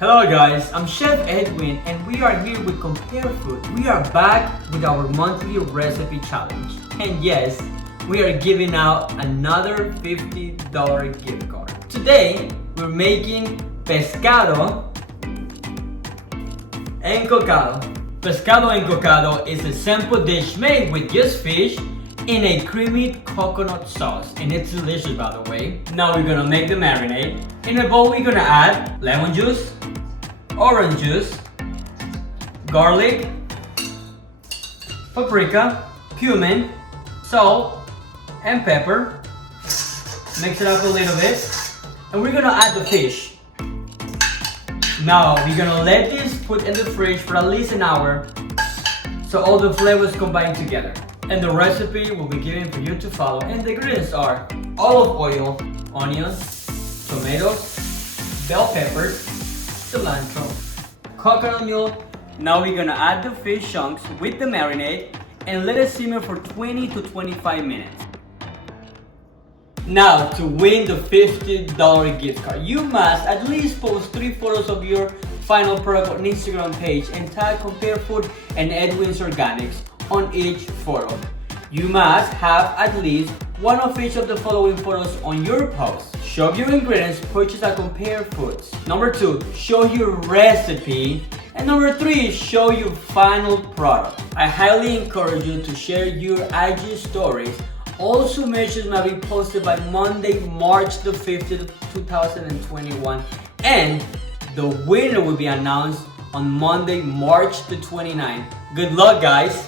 Hello guys, I'm Chef Edwin and we are here with Compare Foods. We are back with our monthly recipe challenge. And yes, we are giving out another $50 gift card. Today, we're making Pescado Encocado. Pescado Encocado is a simple dish made with just fish in a creamy coconut sauce, and it's delicious by the way. Now we're gonna make the marinade. In a bowl we're gonna add lemon juice, orange juice, garlic, paprika, cumin, salt, and pepper. Mix it up a little bit, and we're gonna add the fish. Now we're gonna let this put in the fridge for at least an hour so all the flavors combine together. And the recipe will be given for you to follow, and the ingredients are olive oil, onions, tomatoes, bell peppers, cilantro, coconut milk. Now we're gonna add the fish chunks with the marinade and let it simmer for 20 to 25 minutes. Now, to win the $50 gift card, you must at least post 3 photos of your final product on Instagram page and tag Compare Food and Edwin's Organics on each photo. You must have at least one of each of the following photos on your post. Show your ingredients purchased at Compare Foods. Number 2, show your recipe. And number 3, show your final product. I highly encourage you to share your IG stories. All submissions may be posted by Monday, March the 5th, 2021. And the winner will be announced on Monday, March the 29th. Good luck, guys!